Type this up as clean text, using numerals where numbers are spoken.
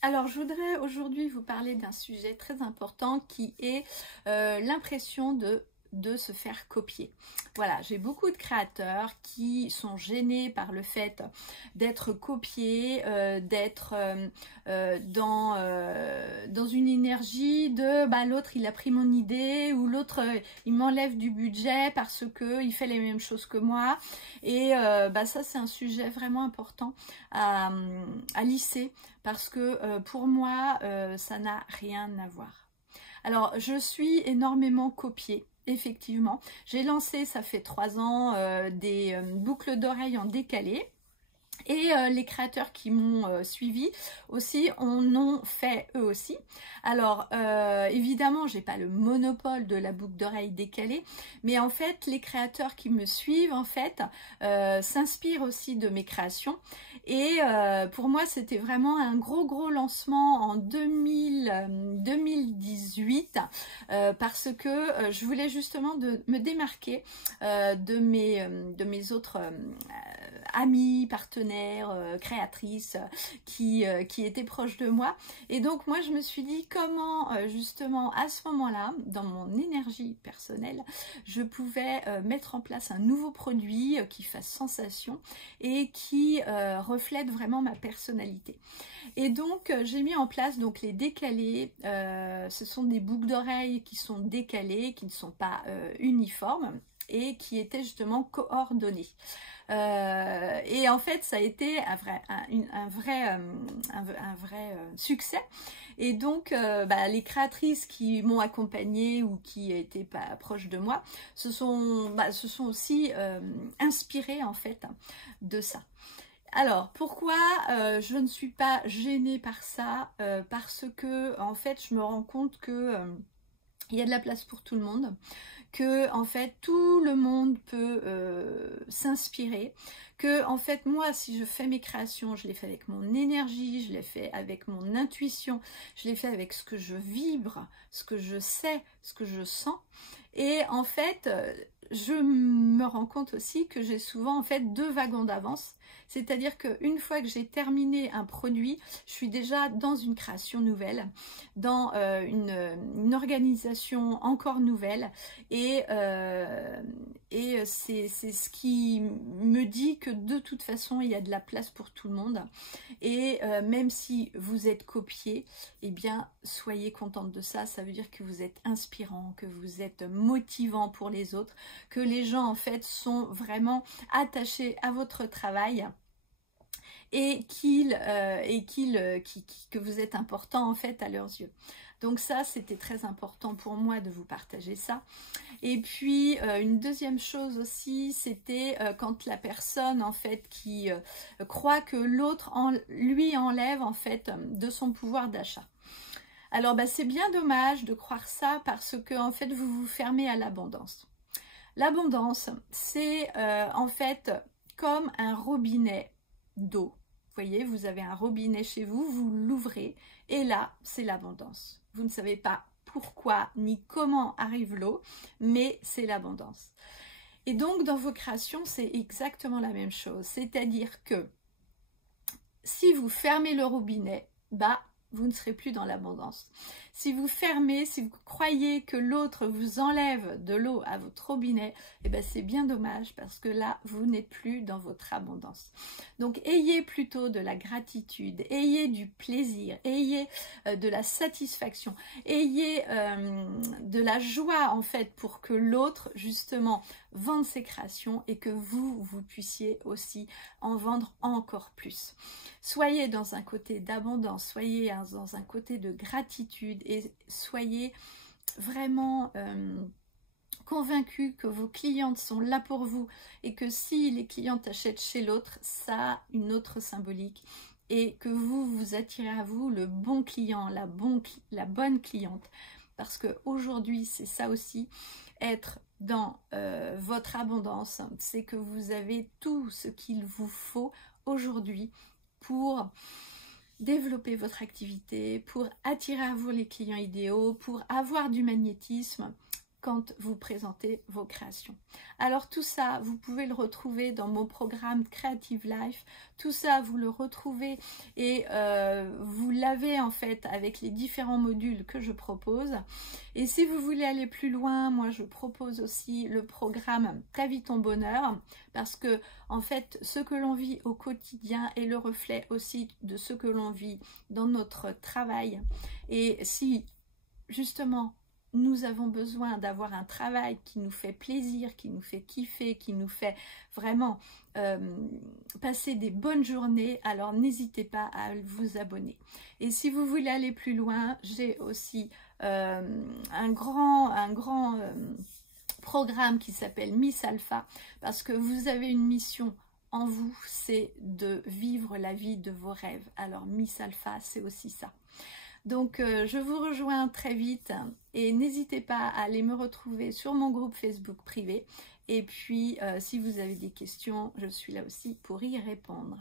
Alors, je voudrais aujourd'hui vous parler d'un sujet très important qui est l'impression de se faire copier. Voilà, j'ai beaucoup de créateurs qui sont gênés par le fait d'être copiés, d'être dans une énergie de l'autre il a pris mon idée ou l'autre il m'enlève du budget parce que il fait les mêmes choses que moi. Et ça c'est un sujet vraiment important à lisser parce que pour moi ça n'a rien à voir. Alors je suis énormément copiée. Effectivement, j'ai lancé, ça fait 3 ans, des boucles d'oreilles en décalé. Et les créateurs qui m'ont suivi aussi en ont fait eux aussi. Alors évidemment, j'ai pas le monopole de la boucle d'oreille décalée, mais en fait les créateurs qui me suivent en fait s'inspirent aussi de mes créations. Et pour moi c'était vraiment un gros lancement en 2018 parce que je voulais justement me démarquer de mes autres amis, partenaires, créatrices qui étaient proches de moi. Et donc moi je me suis dit comment justement à ce moment-là, dans mon énergie personnelle, je pouvais mettre en place un nouveau produit qui fasse sensation et qui reflète vraiment ma personnalité. Et donc j'ai mis en place donc les décalés. Ce sont des boucles d'oreilles qui sont décalées, qui ne sont pas uniformes et qui étaient justement coordonnées. Et en fait ça a été un vrai succès. Et donc les créatrices qui m'ont accompagnée ou qui étaient pas proches de moi se sont aussi inspirées en fait de ça. Alors pourquoi je ne suis pas gênée par ça, parce que en fait je me rends compte que il y a de la place pour tout le monde, que en fait tout le monde peut s'inspirer, que en fait moi si je fais mes créations, je les fais avec mon énergie, je les fais avec mon intuition, je les fais avec ce que je vibre, ce que je sais, ce que je sens. Et en fait je me rends compte aussi que j'ai souvent en fait 2 wagons d'avance. C'est-à-dire qu'une fois que j'ai terminé un produit, je suis déjà dans une création nouvelle, dans une organisation encore nouvelle. Et c'est ce qui me dit que de toute façon, il y a de la place pour tout le monde. Et même si vous êtes copié, eh bien, soyez contente de ça. Ça veut dire que vous êtes inspirant, que vous êtes motivant pour les autres, que les gens, en fait, sont vraiment attachés à votre travail. Et que vous êtes important en fait à leurs yeux. Donc ça c'était très important pour moi de vous partager ça. Et puis une deuxième chose aussi, c'était quand la personne en fait qui croit que l'autre lui enlève en fait de son pouvoir d'achat. Alors c'est bien dommage de croire ça parce que en fait vous vous fermez à l'abondance. L'abondance c'est en fait comme un robinet d'eau. Vous voyez, vous avez un robinet chez vous, vous l'ouvrez et là, c'est l'abondance. Vous ne savez pas pourquoi ni comment arrive l'eau, mais c'est l'abondance. Et donc, dans vos créations, c'est exactement la même chose. C'est-à-dire que si vous fermez le robinet, vous ne serez plus dans l'abondance. Si vous fermez, si vous croyez que l'autre vous enlève de l'eau à votre robinet, c'est bien dommage parce que là, vous n'êtes plus dans votre abondance. Donc, ayez plutôt de la gratitude, ayez du plaisir, ayez de la satisfaction, ayez de la joie en fait pour que l'autre justement vende ses créations et que vous puissiez aussi en vendre encore plus. Soyez dans un côté d'abondance, soyez dans un côté de gratitude et soyez vraiment convaincus que vos clientes sont là pour vous et que si les clientes achètent chez l'autre, ça a une autre symbolique et que vous attirez à vous le bon client, la bonne cliente. Parce qu'aujourd'hui, c'est ça aussi, être dans votre abondance, c'est que vous avez tout ce qu'il vous faut aujourd'hui pour développer votre activité, pour attirer à vous les clients idéaux, pour avoir du magnétisme, quand vous présentez vos créations. Alors tout ça, vous pouvez le retrouver dans mon programme Creative Life. Tout ça, vous le retrouvez et vous l'avez en fait avec les différents modules que je propose. Et si vous voulez aller plus loin, moi je propose aussi le programme Ta vie, ton bonheur, parce que en fait, ce que l'on vit au quotidien est le reflet aussi de ce que l'on vit dans notre travail. Et si justement nous avons besoin d'avoir un travail qui nous fait plaisir, qui nous fait kiffer, qui nous fait vraiment passer des bonnes journées, alors n'hésitez pas à vous abonner. Et si vous voulez aller plus loin, j'ai aussi un grand programme qui s'appelle Miss Alpha, parce que vous avez une mission en vous, c'est de vivre la vie de vos rêves. Alors Miss Alpha, c'est aussi ça. Donc je vous rejoins très vite et n'hésitez pas à aller me retrouver sur mon groupe Facebook privé. Et puis si vous avez des questions, je suis là aussi pour y répondre.